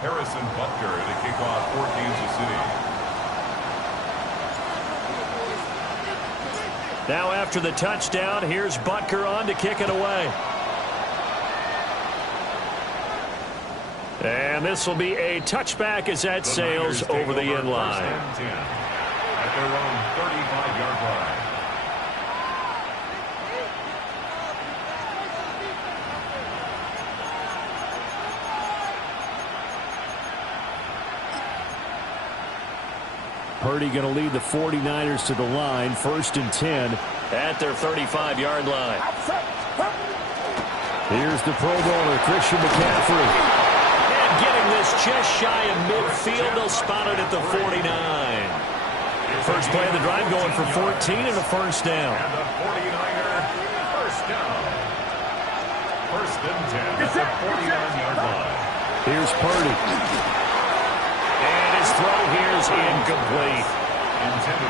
Harrison Butker to kick off for Kansas City. Now after the touchdown, here's Butker on to kick it away. And this will be a touchback as that sails over the end line. At their own 35-yard line. Purdy going to lead the 49ers to the line, 1st and 10 at their 35-yard line. Here's the Pro Bowler, Christian McCaffrey. And getting this just shy of midfield, they'll spot it at the 49. First play of the drive going for 14 and a first down. And the 49er first down. 1st and 10 at the 49-yard line. Here's Purdy. And his throw here is incomplete.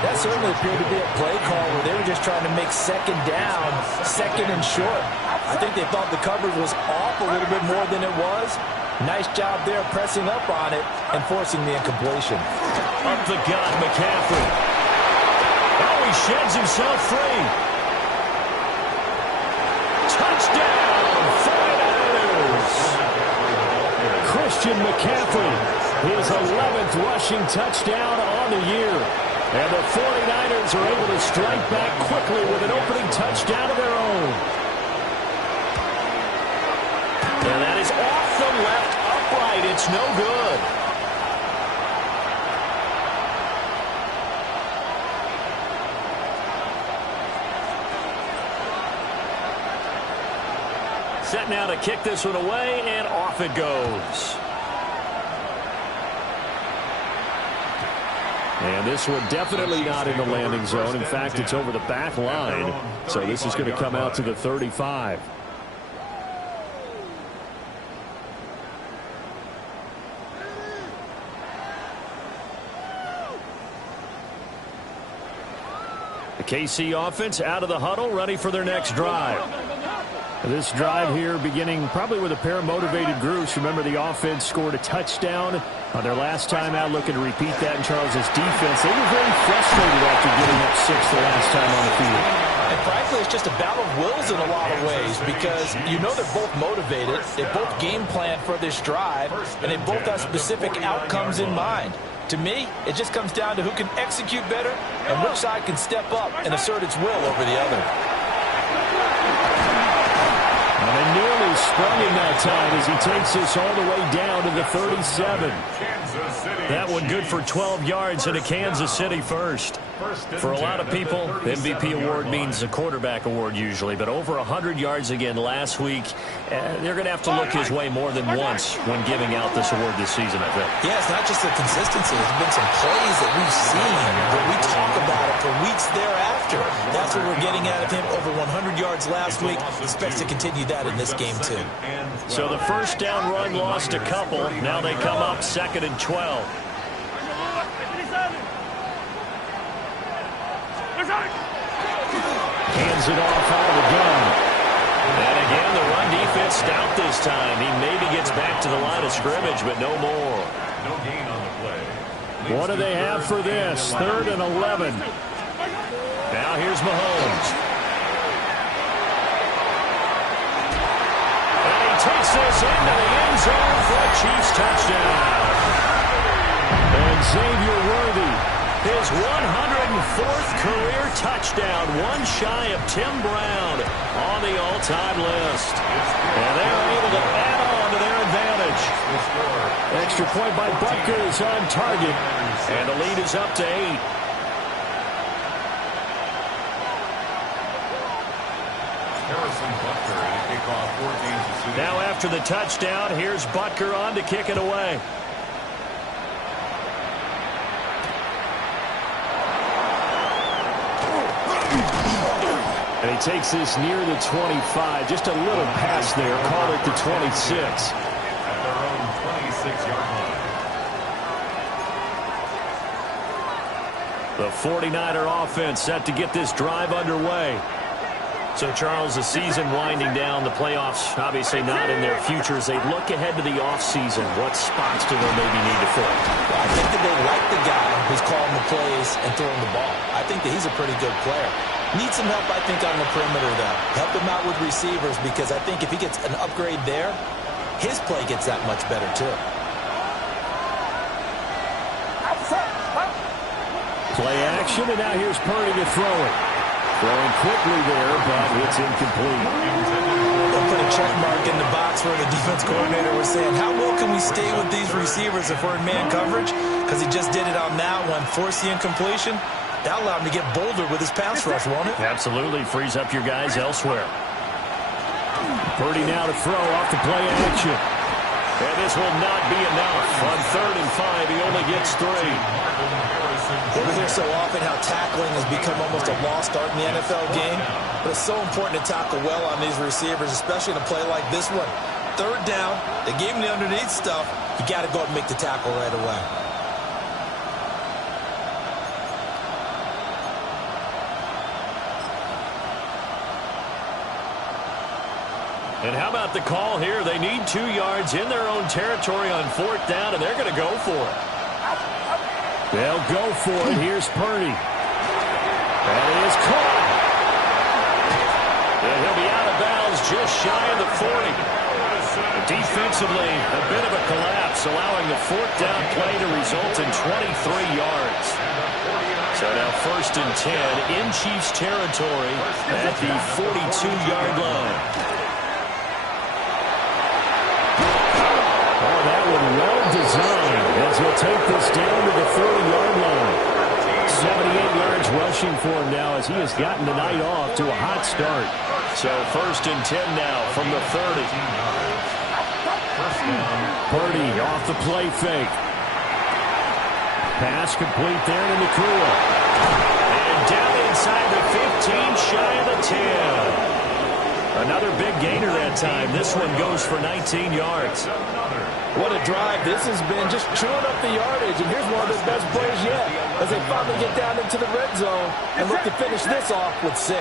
That certainly appeared to be a play call where they were just trying to make second down, second and short. I think they thought the coverage was off a little bit more than it was. Nice job there pressing up on it and forcing the incompletion. Up the gut, McCaffrey. Oh, he sheds himself free. Touchdown, 49ers. Christian McCaffrey, his 11th rushing touchdown on the year. And the 49ers are able to strike back quickly with an opening touchdown of their own. And that is off the left upright. It's no good. Set now to kick this one away, and off it goes. And this one definitely not in the landing zone. In fact, it's over the back line. So this is going to come out to the 35. The KC offense out of the huddle, ready for their next drive. This drive here beginning probably with a pair of motivated groups. Remember, the offense scored a touchdown on their last time out, looking to repeat that in Charles's defense. They were very frustrated after giving up 6 the last time on the field. And frankly, it's just a battle of wills in a lot of ways because you know they're both motivated. They both game plan for this drive, and they both have specific outcomes in mind. To me, it just comes down to who can execute better and which side can step up and assert its will over the other. And they nearly sprung him that time as he takes this all the way down to the 37. That one good for 12 yards and a Kansas City first. For a lot of people, the MVP award means a quarterback award usually, but over 100 yards again last week. They're going to have to look his way more than once when giving out this award this season, I think. Yeah, it's not just the consistency. There's been some plays that we've seen, but we talk about it for weeks thereafter. That's what we're getting out of him. Over 100 yards last week. Expects to continue that in this game, too. So the first down run lost a couple. Now they come up 2nd and 12. Hands it off out of the gun. And again, the run defense stout this time. He maybe gets back to the line of scrimmage, but no more. No gain on the play. What do they have for this? 3rd and 11. Now here's Mahomes. And he takes this into the end zone for a Chiefs touchdown. And Xavier Worthy, his 104th career touchdown, one shy of Tim Brown on the all-time list. And they're able to add on to their advantage. Extra point by Butker is on target, and the lead is up to 8. Harrison Butker to kick off for Kansas City. Now after the touchdown, here's Butker on to kick it away. And he takes this near the 25. Just a little pass there. Call it the 26. At their own 26-yard line. The 49er offense set to get this drive underway. So, Charles, the season winding down, the playoffs obviously not in their future. As they look ahead to the offseason, what spots do they maybe need to fill? Well, I think that they like the guy who's calling the plays and throwing the ball. I think that he's a pretty good player. Needs some help, I think, on the perimeter, though. Help him out with receivers, because I think if he gets an upgrade there, his play gets that much better, too. Play action, and now here's Purdy to throw it. Throwing quickly there, but it's incomplete. They'll put a check mark in the box where the defense coordinator was saying, how well can we stay with these receivers if we're in man coverage? Because he just did it on that one, forced the incompletion. That'll allow him to get bolder with his pass rush, won't it? Absolutely. Frees up your guys elsewhere. Purdy now to throw off the play action. And this will not be enough. On 3rd and 5, he only gets 3. We hear so often how tackling has become almost a lost art in the NFL game. But it's so important to tackle well on these receivers, especially in a play like this one. 3rd down, they gave him the underneath stuff. You got to go and make the tackle right away. And how about the call here? They need 2 yards in their own territory on 4th down, and they're going to go for it. They'll go for it. Here's Purdy. That is caught. And he'll be out of bounds just shy of the 40. Defensively, a bit of a collapse, allowing the 4th down play to result in 23 yards. So now 1st and 10 in Chiefs territory at the 42-yard line. Well designed as he'll take this down to the 40-yard line. 78 yards rushing for him now as he has gotten the night off to a hot start. So 1st and 10 now from the 30. Purdy off the play fake. Pass complete there to Nakua. And down inside the 15, shy of the 10. Another big gainer that time. This one goes for 19 yards. What a drive this has been, just chewing up the yardage. And here's one of their best plays yet as they finally get down into the red zone and look to finish this off with 6.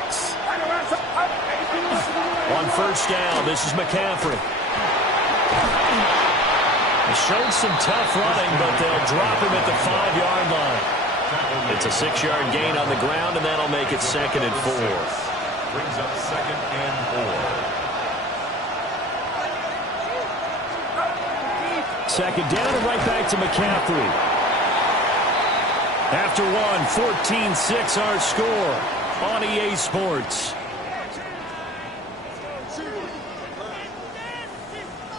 On 1st down, this is McCaffrey. He showed some tough running, but they'll drop him at the 5-yard line. It's a 6-yard gain on the ground, and that'll make it 2nd and 4. Brings up 2nd and 4. 2nd down and right back to McCaffrey. After 14-6 our score on EA Sports.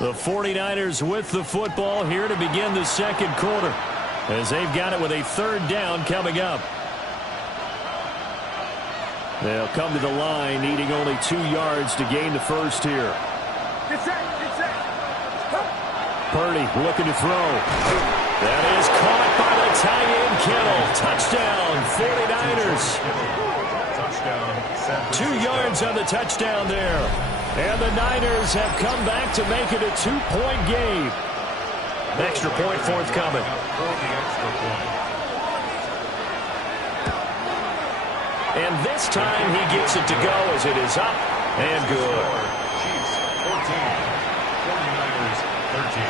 The 49ers with the football here to begin the 2nd quarter as they've got it with a 3rd down coming up. They'll come to the line needing only 2 yards to gain the 1st here. Purdy looking to throw. That is caught by the tight end Kittle. Touchdown, 49ers. 2 yards on the touchdown there. And the Niners have come back to make it a 2-point game. Extra point forthcoming. And this time he gets it to go as it is up and good. Chiefs 14, 49ers 13.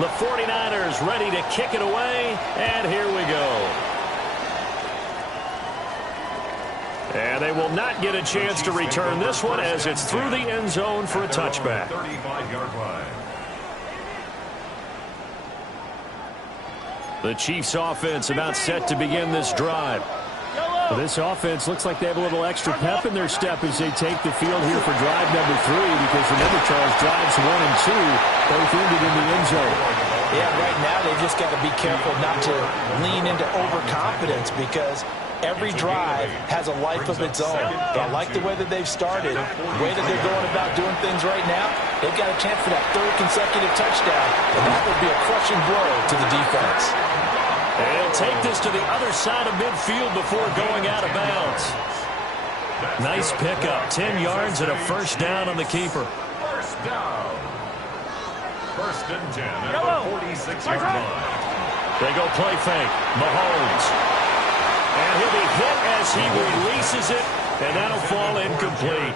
The 49ers ready to kick it away, and here we go. And they will not get a chance to return this one as it's through the end zone for a touchback. 35-yard line. The Chiefs offense about set to begin this drive. This offense looks like they have a little extra pep in their step as they take the field here for drive number 3, because remember, Charles, drives 1 and 2 both ended in the end zone. Yeah, right now they just got to be careful not to lean into overconfidence, because every drive has a life of its own. But I like the way that they've started, the way that they're going about doing things right now. They've got a chance for that 3rd consecutive touchdown, and that would be a crushing blow to the defense. And he'll take this to the other side of midfield before going out of bounds. Nice pickup, 10 yards and a 1st down on the keeper. First down. First and 10 at the 46-yard line. They go play fake. Mahomes. And he'll be hit as he releases it, and that'll fall incomplete.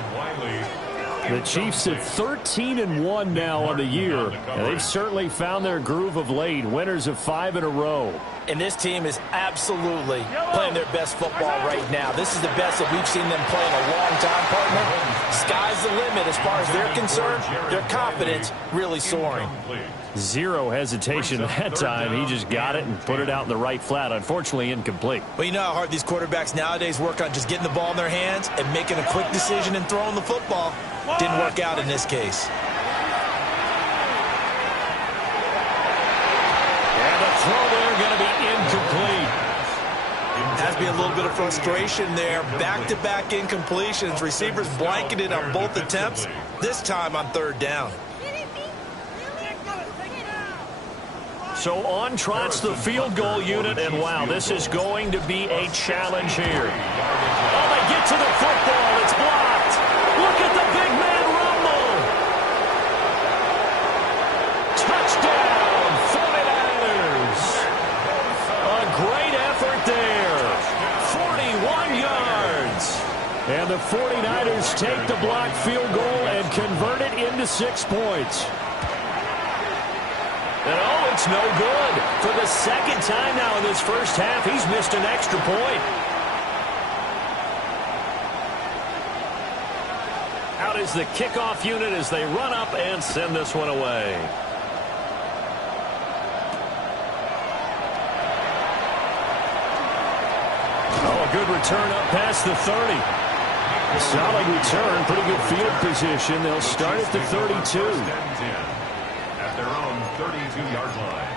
The Chiefs at 13-1 now on the year, and they've certainly found their groove of late, winners of 5 in a row. And this team is absolutely playing their best football right now. This is the best that we've seen them play in a long time, partner. Sky's the limit as far as they're concerned. Their confidence really soaring. Zero hesitation that time. He just got it and put it out in the right flat. Unfortunately, incomplete. Well, you know how hard these quarterbacks nowadays work on just getting the ball in their hands and making a quick decision and throwing the football. Didn't work out in this case. And the throw there going to be incomplete. Has to be a little bit of frustration there. Back-to-back incompletions. Receivers blanketed on both attempts, this time on third down. So on trots the field goal unit, and wow, this is going to be a challenge here. Oh, they get to the football. It's blocked. Look at the big man rumble. Touchdown, 49ers. A great effort there. 41 yards. And the 49ers take the blocked field goal and convert it into 6 points. And oh, it's no good. For the second time now in this first half, he's missed an extra point. Out is the kickoff unit as they run up and send this one away. Oh, a good return up past the 30. A solid return, pretty good field position. They'll start at the 32. Their own 32-yard line.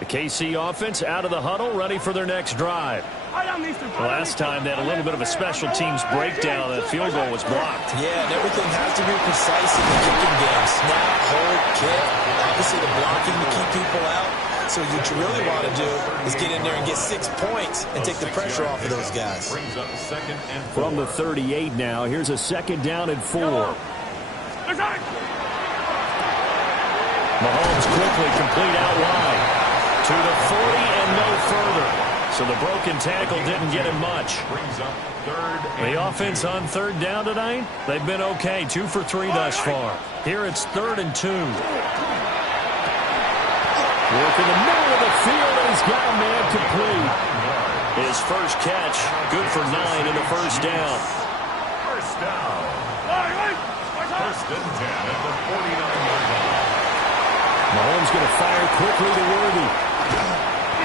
The KC offense out of the huddle, ready for their next drive. Last time they had a little bit of a special teams breakdown. The field goal was blocked. Yeah, and everything has to be precise in the kicking game. Snap, hold, kick. Obviously the blocking to keep people out. So what you really want to do is get in there and get 6 points and take the pressure off of those guys. From the 38 now, here's a second down and 4. Mahomes quickly complete out wide. To the 40 and no further. So the broken tackle didn't get him much. The offense on third down tonight, they've been okay. 2 for 3 thus far. Here it's 3rd and 2. Work in the middle of the field, and he's got a man complete. His first catch, good for 9 in the first down. First down. First and 10 at the 49-yard line. Mahomes going to fire quickly to Worthy.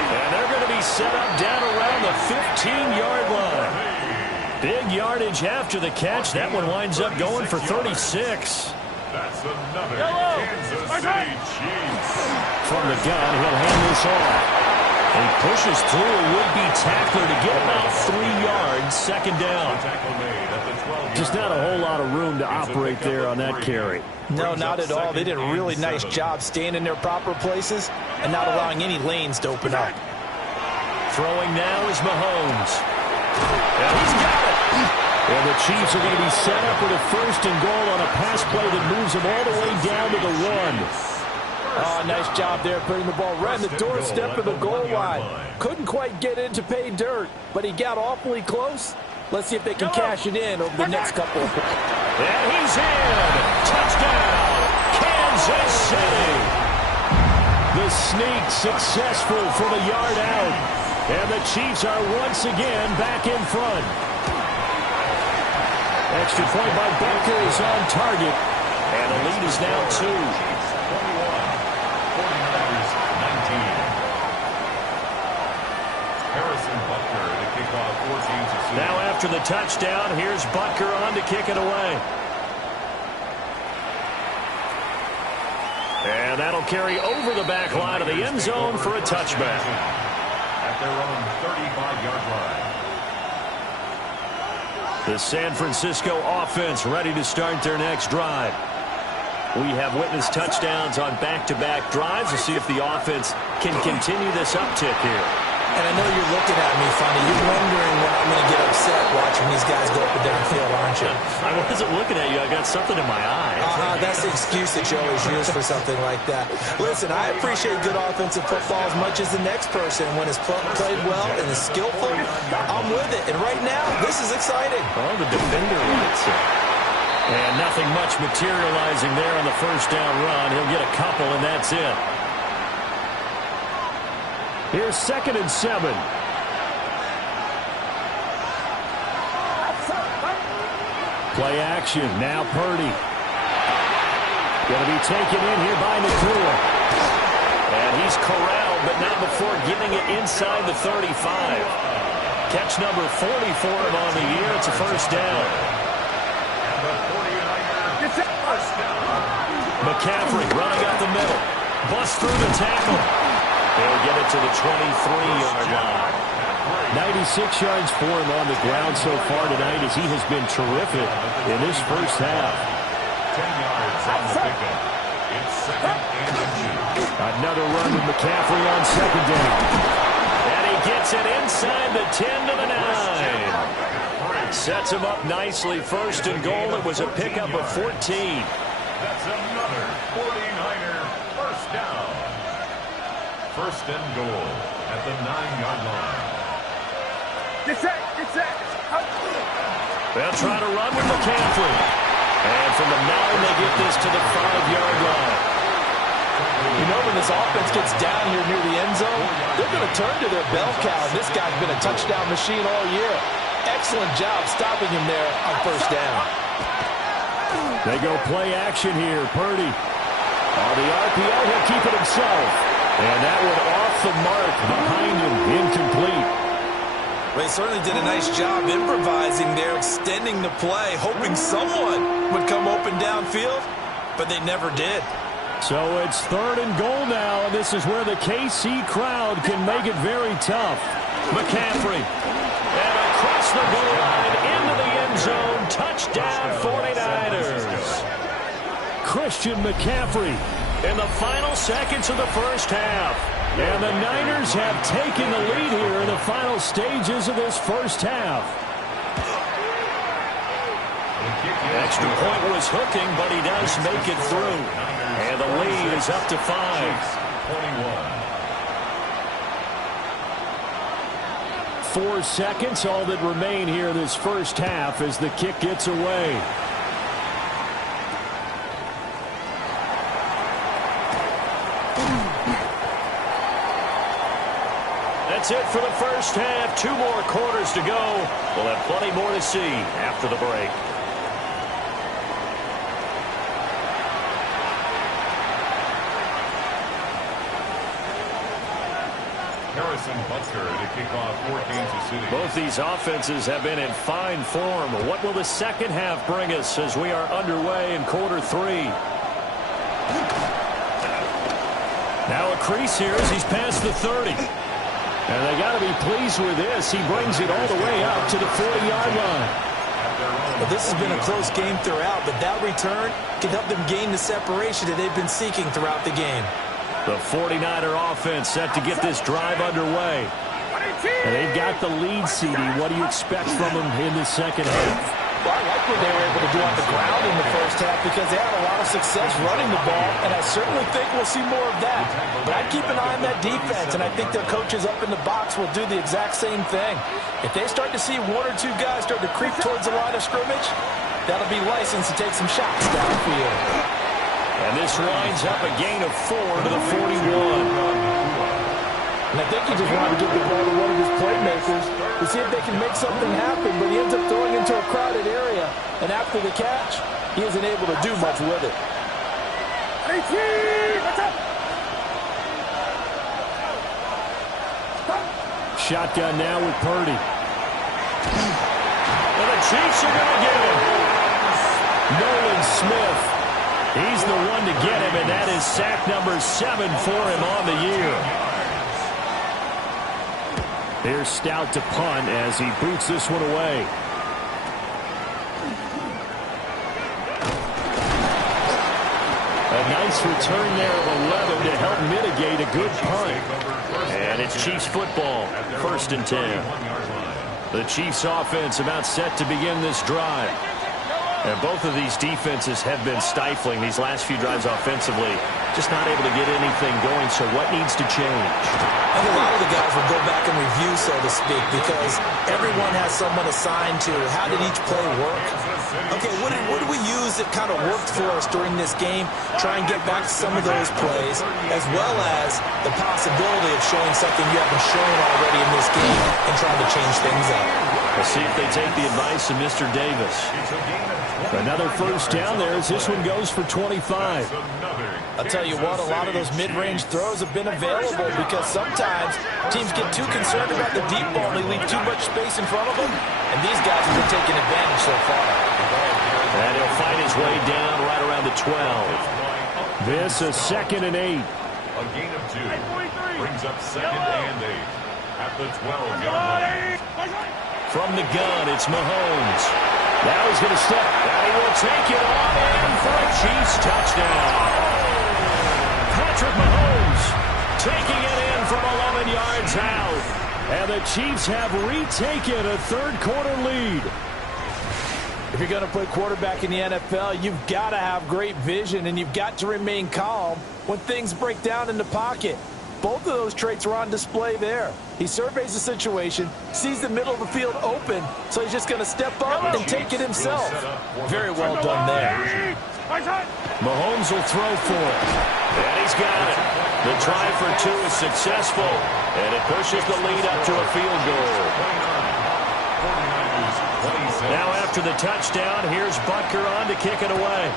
And they're going to be set up down around the 15-yard line. Big yardage after the catch. That one winds up going for 36. That's another Kansas City Chiefs. From the gun, he'll hand this off. He pushes through a would-be tackler to get about 3 yards, second down. Just not a whole lot of room to operate there on that carry. No, not at all. They did a really nice job staying in their proper places and not allowing any lanes to open up. Throwing now is Mahomes. And he's got it. And the Chiefs are going to be set up with a 1st and goal on a pass play that moves them all the way down to the 1. Oh, nice job there putting the ball right on the doorstep of the goal line. Couldn't quite get in to pay dirt, but he got awfully close. Let's see if they can cash it in over the next couple. And he's in. Touchdown, Kansas City. The sneak successful from a yard out. And the Chiefs are once again back in front. Extra point by Baker is on target. And the lead is now 2. Now after the touchdown, here's Butker on to kick it away. And that'll carry over the back line of the end zone for a touchback. At their own 35-yard line. The San Francisco offense ready to start their next drive. We have witnessed touchdowns on back-to-back drives. We'll see if the offense can continue this uptick here. And I know you're looking at me funny. You're wondering when I'm going to get upset watching these guys go up and down the field, aren't you? I wasn't looking at you. I got something in my eye. That's the excuse that you always use for something like that. Listen, I appreciate good offensive football as much as the next person. When it's played well and is skillful, I'm with it. And right now, this is exciting. Well, the defender likes it. And nothing much materializing there on the first down run. He'll get a couple, and that's it. Here's 2nd and 7. Play action. Now Purdy. Going to be taken in here by Nakua. And he's corralled, but not before getting it inside the 35. Catch number 40 for him on the year. It's a first down. McCaffrey running up the middle. Bust through the tackle. They'll get it to the 23-yard line. 96 yards for him on the ground so far tonight as he has been terrific in this first half. 10 yards on the pickup. It's 2nd and 2. Another run with McCaffrey on 2nd down. And he gets it inside the 10 to the 9. Sets him up nicely. 1st and goal. It was a pickup of 14. That's another 49er first down. 1st and goal at the 9-yard line. They'll try to run with McCaffrey. And from the 9, they get this to the 5-yard line. You know, when this offense gets down here near the end zone, they're going to turn to their bell cow. This guy's been a touchdown machine all year. Excellent job stopping him there on 1st down. They go play action here. Purdy. On the RPO, he'll keep it himself. And that one off the mark behind him. Incomplete. Well, he certainly did a nice job improvising there, extending the play, hoping someone would come open downfield, but they never did. So it's 3rd and goal now, and this is where the KC crowd can make it very tough. McCaffrey. And across the goal line, into the end zone. Touchdown, 49ers. Christian McCaffrey in the final seconds of the first half. And the Niners have taken the lead here in the final stages of this first half. Extra point was hooking, but he does make it through. And the lead is up to 5. 4 seconds, all that remain here this first half as the kick gets away. That's it for the first half. 2 more quarters to go. We'll have plenty more to see after the break. To kick off for Kansas City. Both these offenses have been in fine form. What will the second half bring us as we are underway in quarter 3? Now a crease here as he's past the 30. And they got to be pleased with this. He brings it all the way up to the 40-yard line. Well, this has been a close game throughout, but that return can help them gain the separation that they've been seeking throughout the game. The 49er offense set to get this drive underway. And they've got the lead, CD. What do you expect from them in the second half? Well, I like what they were able to do on the ground in the first half because they had a lot of success running the ball, and I certainly think we'll see more of that. But I'd keep an eye on that defense, and I think their coaches up in the box will do the exact same thing. If they start to see 1 or 2 guys start to creep towards the line of scrimmage, that'll be license to take some shots downfield. And this winds up a gain of 4 to the 41. And I think he just wanted to get the ball to one of his playmakers to see if they can make something happen, but he ends up throwing into a crowded area. And after the catch, he isn't able to do much with it. Shotgun now with Purdy. And the Chiefs are going to get him. Nolan Smith. He's the one to get him, and that is sack number 7 for him on the year. Here's Stout to punt as he boots this one away. A nice return there of 11 to help mitigate a good punt. And And it's Chiefs football, 1st and 10. The Chiefs offense about set to begin this drive. And both of these defenses have been stifling these last few drives offensively. Just not able to get anything going, so what needs to change? And a lot of the guys will go back and review, so to speak, because everyone has someone assigned to how did each play work. Okay, what did we use that kind of worked for us during this game? Try and get back to some of those plays, as well as the possibility of showing something you haven't shown already in this game and trying to change things up. We'll see if they take the advice of Mr. Davis. Another 1st down there as this one goes for 25. I'll tell you what, a lot of those mid-range throws have been available because sometimes teams get too concerned about the deep ball and they leave too much space in front of them, and these guys have been taking advantage so far. And he'll find his way down right around the 12. This a 2nd and 8. A gain of 2 brings up 2nd and 8 at the 12-yard line. From the gun, it's Mahomes. Now he's going to step, and he will take it on in for a Chiefs touchdown. Patrick Mahomes taking it in from 11 yards out. And the Chiefs have retaken a 3rd-quarter lead. If you're going to play quarterback in the NFL, you've got to have great vision, and you've got to remain calm when things break down in the pocket. Both of those traits were on display there. He surveys the situation, sees the middle of the field open, so he's just going to step up and take it himself. Very well done there. Mahomes will throw for it. And he's got it. The try for 2 is successful, and it pushes the lead up to a field goal. Now after the touchdown, here's Butker on to kick it away.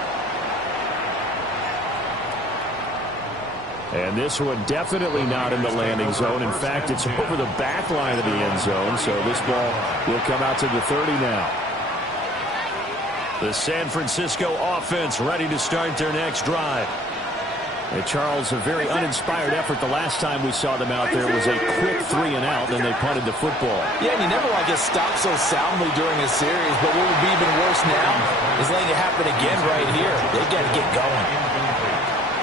And this one definitely not in the landing zone. In fact, it's over the back line of the end zone, so this ball will come out to the 30 now. The San Francisco offense ready to start their next drive. And Charles, a very uninspired effort the last time we saw them out there was a quick 3 and out, then they punted the football. Yeah, and you never want to get stopped so soundly during a series, but what would be even worse now is letting it happen again right here. They got to get going.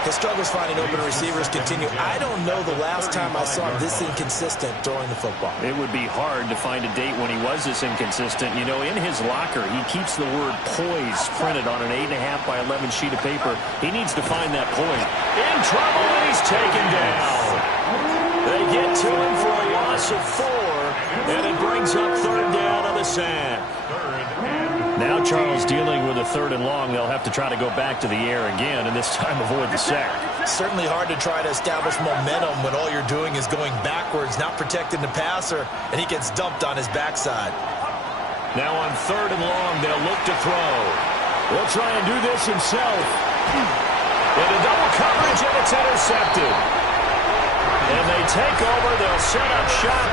His struggles finding open receivers continue. I don't know the last time I saw him this inconsistent throwing the football. It would be hard to find a date when he was this inconsistent. You know, in his locker, he keeps the word poise printed on an 8.5 by 11 sheet of paper. He needs to find that point. In trouble, and he's taken down. They get to him for a loss of 4, and it brings up 3rd down on the sack. Now Charles dealing with a 3rd and long. They'll have to try to go back to the air again, and this time avoid the sack. Certainly hard to try to establish momentum when all you're doing is going backwards, not protecting the passer, and he gets dumped on his backside. Now on 3rd and long, they'll look to throw. He'll try and do this himself. Into double coverage, and it's intercepted. And they take over. They'll set up shop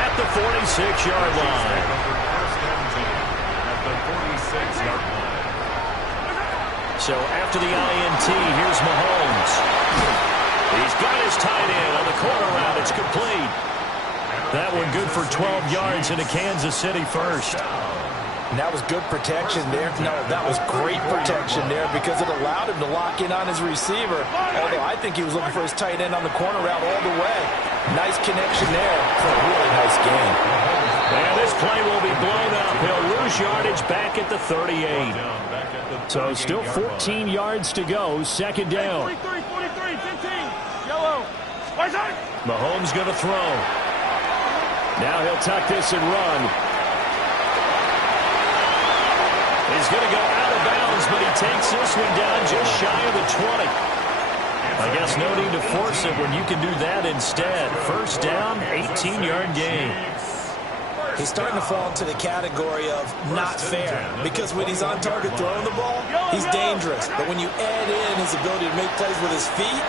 at the 46-yard line. So after the INT, here's Mahomes. He's got his tight end on the corner route. It's complete. That one good for 12 yards into Kansas City 1st. And that was good protection there. No, that was great protection there because it allowed him to lock in on his receiver. Although I think he was looking for his tight end on the corner route all the way. Nice connection there for a really nice game. And this play will be blown up. He'll lose yardage back at the 38. So still 14 yards to go. 2nd down. 43, 15. Yellow. Mahomes going to throw. Now he'll tuck this and run. He's going to go out of bounds, but he takes this one down just shy of the 20. I guess no need to force it when you can do that instead. 1st down, 18-yard gain. He's starting to fall into the category of not fair because when he's on target throwing the ball, he's dangerous. But when you add in his ability to make plays with his feet,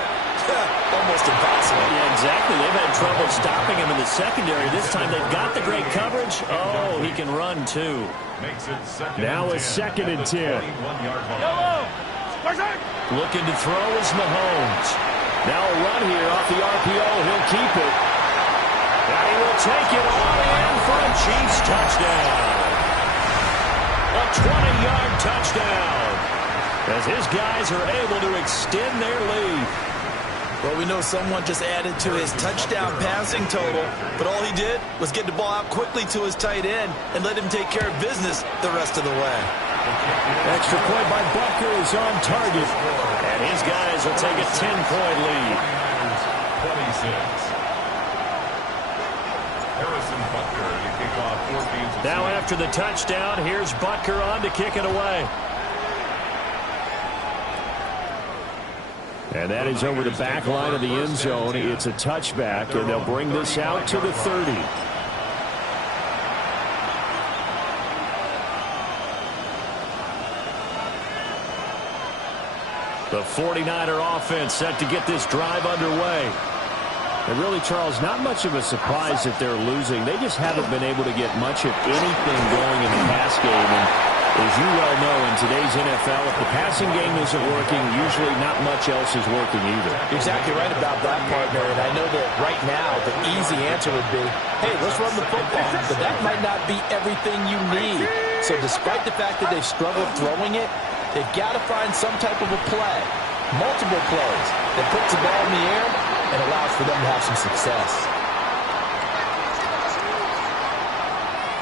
almost impossible. Yeah, exactly. They've had trouble stopping him in the secondary. This time they've got the great coverage. Oh, he can run too. Now a 2nd and 10. Looking to throw is Mahomes. Now a run here off the RPO. He'll keep it. And he will take it all in for a Chiefs touchdown. A 20-yard touchdown as his guys are able to extend their lead. Well, we know someone just added to his touchdown passing total, but all he did was get the ball out quickly to his tight end and let him take care of business the rest of the way. Extra point by Butker is on target. And his guys will take a 10-point lead. 26. Harrison Butker to kick off 4 games. Now after the touchdown, here's Butker on to kick it away. And that is over the back line of the end zone. It's a touchback, and they'll bring this out to the 30. The 49er offense set to get this drive underway. And really, Charles, not much of a surprise that they're losing. They just haven't been able to get much of anything going in the pass game. And as you well know, in today's NFL, if the passing game isn't working, usually not much else is working either. You're exactly right about that, partner. And I know that right now the easy answer would be, hey, let's run the football. But that might not be everything you need. So despite the fact that they've struggled throwing it, they've got to find some type of a play, multiple plays, that puts the ball in the air and allows for them to have some success.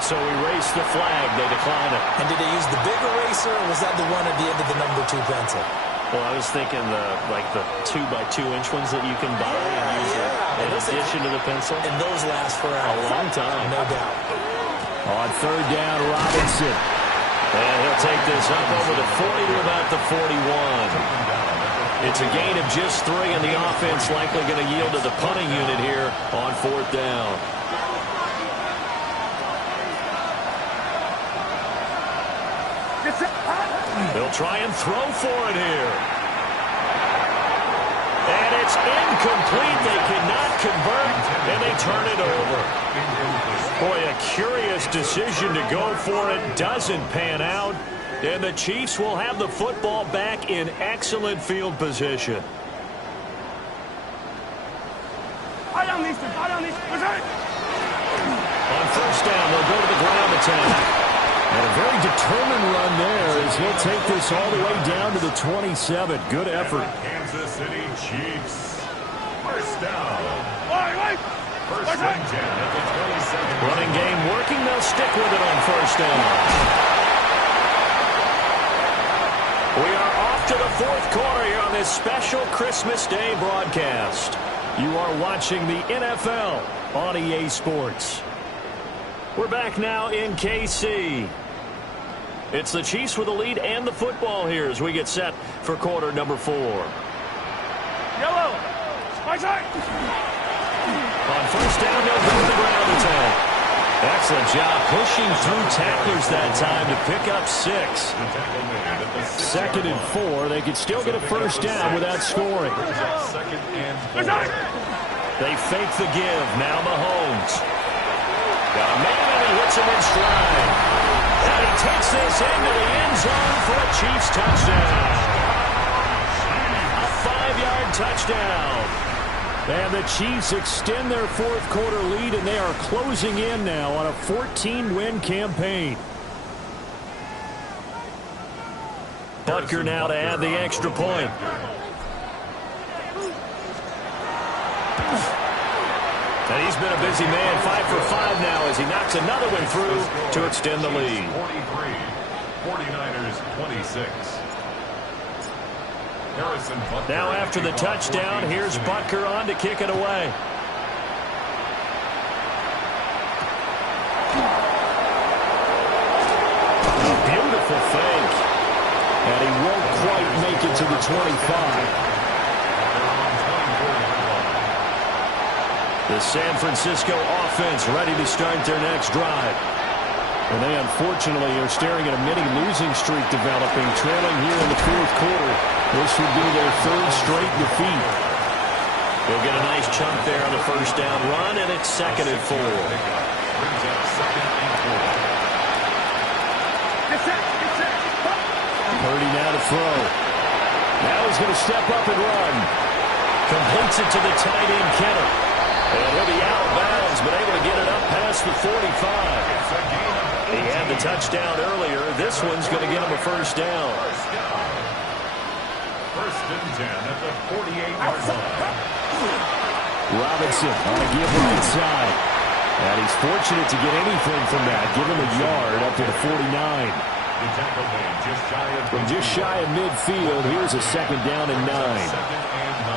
So erase the flag. They decline it. And did they use the big eraser, or was that the one at the end of the number 2 pencil? Well, I was thinking the 2x2-inch ones that you can buy and use in addition to the pencil. And those last for a long time. No doubt. On third down, Robinson. And he'll take this up over the 40 to about the 41. It's a gain of just 3, and the offense likely going to yield to the punting unit here on 4th down. They'll try and throw for it here. And it's incomplete. They cannot convert, and they turn it over. Boy, a curious decision to go for it. Doesn't pan out. And the Chiefs will have the football back in excellent field position. On first down, they'll go to the ground attack. And a very determined run there as he'll take this all the way down to the 27. Good effort. Kansas City Chiefs. First down. First and 10 at the 27. Running game working. They'll stick with it on first down. We are off to the 4th quarter here on this special Christmas Day broadcast. You are watching the NFL on EA Sports. We're back now in KC. It's the Chiefs with the lead and the football here as we get set for quarter number 4. Yellow. My side. On first down, they'll go to the ground attack. Excellent job pushing through tacklers that time to pick up 6. 2nd and 4. They could still get a first down without scoring. They fake the give. Now Mahomes. Got a man and he hits him in stride. And he takes this into the end zone for a Chiefs touchdown. A 5-yard touchdown. And the Chiefs extend their 4th quarter lead, and they are closing in now on a 14-win campaign. Butker now to add the extra point. And he's been a busy man, 5 for 5 now as he knocks another one through to extend the lead. 43, 49ers 26. Now after the touchdown, here's Butker on to kick it away. A beautiful fake. And he won't quite make it to the 25. The San Francisco offense ready to start their next drive. And they unfortunately are staring at a mini losing streak developing, trailing here in the 4th quarter. This would be their 3rd straight defeat. They'll get a nice chunk there on the first down run, and it's 2nd and 4. Purdy now to throw. Now he's going to step up and run. Completes it to the tight end, Kenner. And he'll be out of bounds, but able to get it up past the 45. He had the touchdown earlier. This one's going to get him a first down. First and 10 at the 48-yard line. Robinson on a give right side. And he's fortunate to get anything from that. Give him a yard up to the 49. The tackle made From just shy of midfield, here's a second down and 9. Second and 9.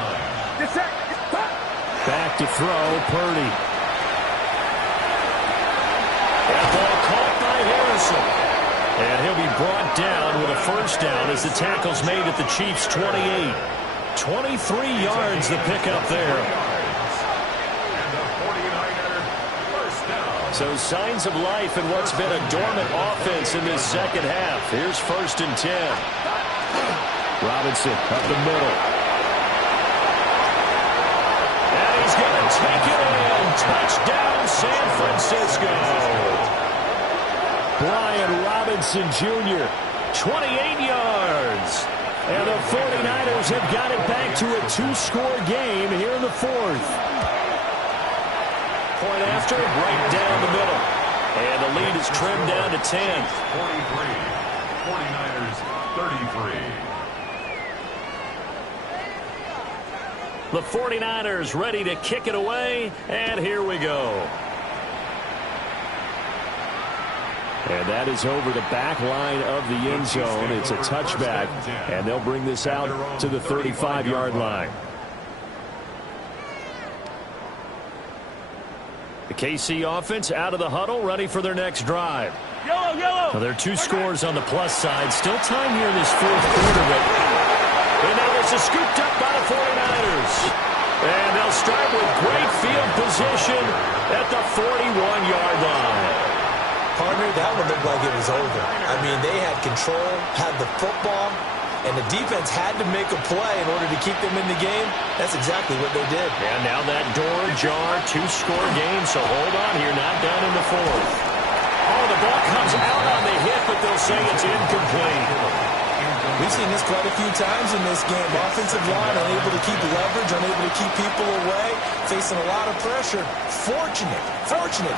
Back to throw, Purdy. That ball caught by Harrison. And he'll be brought down with a first down as the tackle's made at the Chiefs' 28. 23 yards the pickup there. And the 49er first down. So signs of life in what's been a dormant offense in this second half. Here's first and 10. Robinson up the middle. And he's going to take it in. Touchdown, San Francisco. Brian Robinson Jr., 28 yards. And the 49ers have got it back to a two-score game here in the fourth. Point after, right down the middle. And the lead is trimmed down to 10. 43. 49ers 33. The 49ers ready to kick it away, and here we go. And that is over the back line of the end zone. It's a touchback, and they'll bring this out to the 35-yard line. The KC offense out of the huddle, ready for their next drive. Yellow, yellow. Well, there are two scores on the plus side. Still time here in this fourth quarter, but and now this is scooped up by the 49ers. And they'll start with great field position at the 41-yard line. Partner, that one looked like it was over. I mean, they had control, had the football, and the defense had to make a play in order to keep them in the game. That's exactly what they did. And now that door ajar, two-score game, so hold on here, not down in the fourth. Oh, the ball comes out on the hit, but they'll say it's incomplete. We've seen this quite a few times in this game. Offensive line unable to keep leverage, unable to keep people away, facing a lot of pressure. Fortunate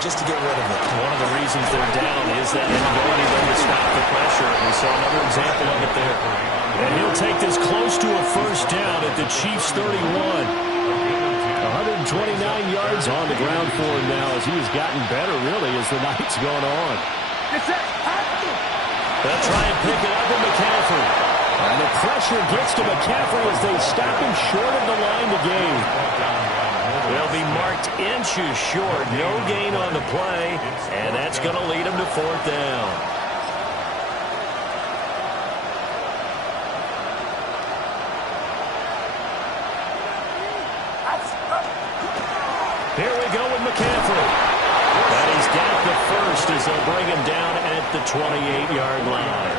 just to get rid of it. One of the reasons they're down is that inability to stop the pressure. We saw another example of it there. And he'll take this close to a first down at the Chiefs' 31. 129 yards on the ground for him now as he has gotten better, really, as the night's gone on. They'll try and pick it up with McCaffrey. And the pressure gets to McCaffrey as they stop him short of the line to gain. They'll be marked inches short. No gain on the play. And that's going to lead him to fourth down. Here we go with McCaffrey. And he's got the first as they'll bring him down at the 28-yard line.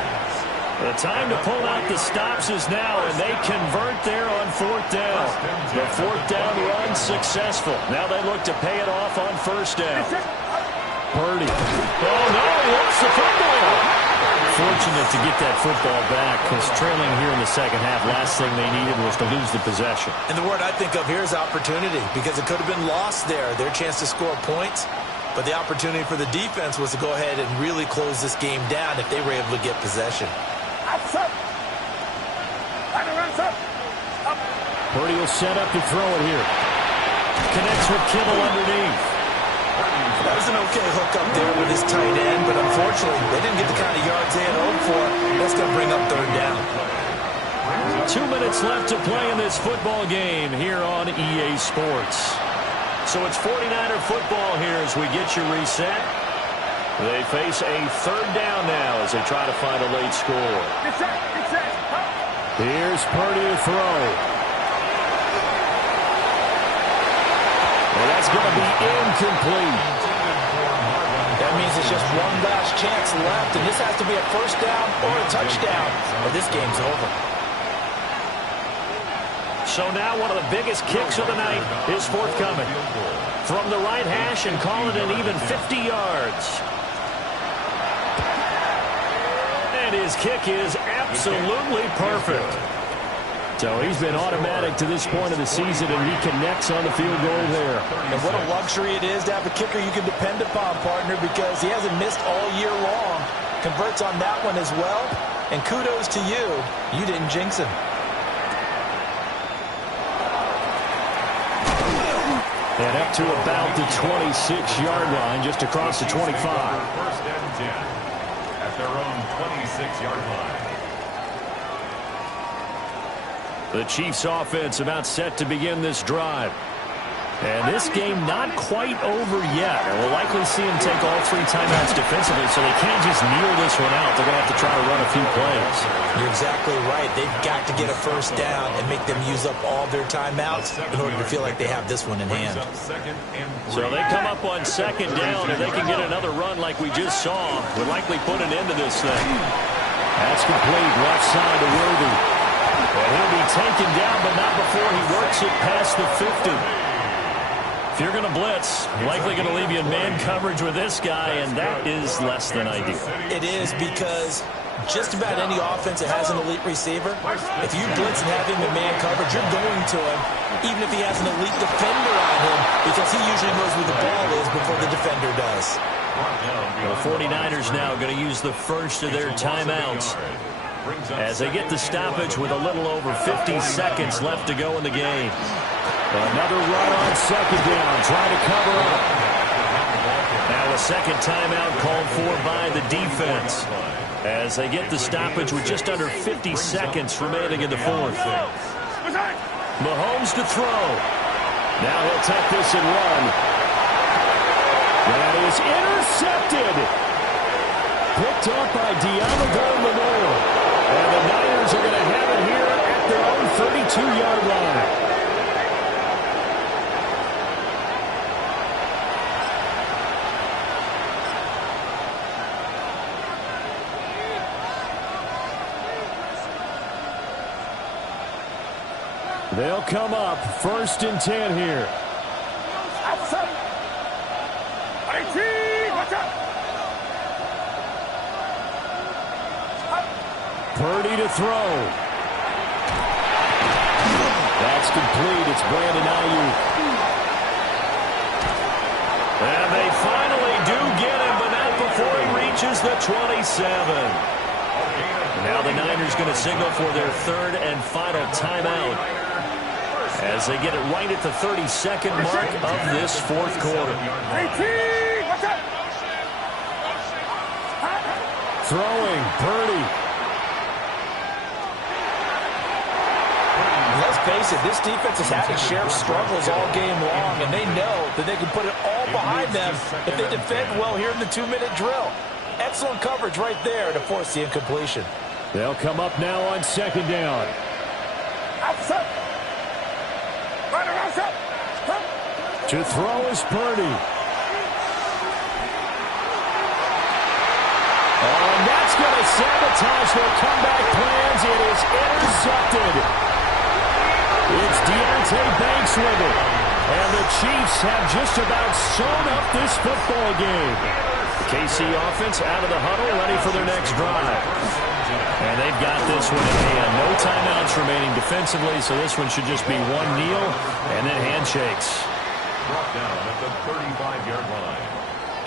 The time to pull out the stops is now, and they convert there on fourth down. The fourth down run successful. Now they look to pay it off on first down. Purdy. Oh, no, he lost the football. Fortunate to get that football back because trailing here in the second half, last thing they needed was to lose the possession. And the word I think of here is opportunity, because it could have been lost there. Their chance to score points. But the opportunity for the defense was to go ahead and really close this game down if they were able to get possession. Purdy will set up to throw it here. Connects with Kittle underneath. That was an okay hook up there with his tight end, but unfortunately, they didn't get the kind of yards they had hoped for. That's going to bring up third down. 2 minutes left to play in this football game here on EA Sports. So it's 49er football here as we get you reset. They face a third down now as they try to find a late score. Here's Purdy to throw. And that's going to be incomplete. That means it's just one last chance left, and this has to be a first down or a touchdown, or this game's over. So now one of the biggest kicks of the night is forthcoming. From the right hash and call it an even 50 yards. And his kick is absolutely perfect. So he's been automatic to this point of the season, and he connects on the field goal there. And what a luxury it is to have a kicker you can depend upon, partner, because he hasn't missed all year long. Converts on that one as well. And kudos to you. You didn't jinx him. And up to about the 26-yard line, just across the 25. First and 10 at their own 26-yard line. The Chiefs offense about set to begin this drive. And this game not quite over yet. And we'll likely see them take all 3 timeouts defensively, so they can't just kneel this one out. They're going to have to try to run a few plays. You're exactly right. They've got to get a first down and make them use up all their timeouts in order to feel like they have this one in hand. So they come up on second down, and they can get another run like we just saw. Would likely put an end to this thing. That's complete. Left side to Worthy. And he'll be taken down, but not before he works it past the 50. If you're going to blitz, likely going to leave you in man coverage with this guy, and that is less than ideal. It is, because just about any offense that has an elite receiver, if you blitz and have him in man coverage, you're going to him, even if he has an elite defender on him, because he usually knows where the ball is before the defender does. The 49ers now going to use the first of their timeouts as they get the stoppage with a little over 50 seconds left to go in the game. Another run on second down, trying to cover up. Now a second timeout called for by the defense as they get the stoppage with just under 50 seconds remaining in the fourth. Mahomes to throw. Now he'll take this and run. That is intercepted. Picked up by Diago Lenore. And the Niners are going to have it here at their own 32-yard line. They'll come up first and 10 here. Purdy to throw. That's complete. It's Brandon Ayuk. And they finally do get him, but not before he reaches the 27. Now the Niners going to signal for their third and final timeout as they get it right at the 32nd mark of this fourth quarter. Throwing, Purdy. Let's face it, this defense has had its share of struggles all game long, and they know that they can put it all behind them if they defend well here in the 2-minute drill. Excellent coverage right there to force the incompletion. They'll come up now on second down. To throw is Purdy. Oh, and that's going to sabotage their comeback plans. It is intercepted. It's Deontay Banks with it. And the Chiefs have just about sewn up this football game. The KC offense out of the huddle, ready for their next drive. And they've got this one in hand. No timeouts remaining defensively, so this one should just be one kneel and then handshakes. Brought down at the 35-yard line.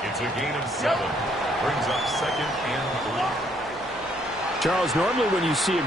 It's a gain of 7. Brings up second and 3. Charles, normally when you see a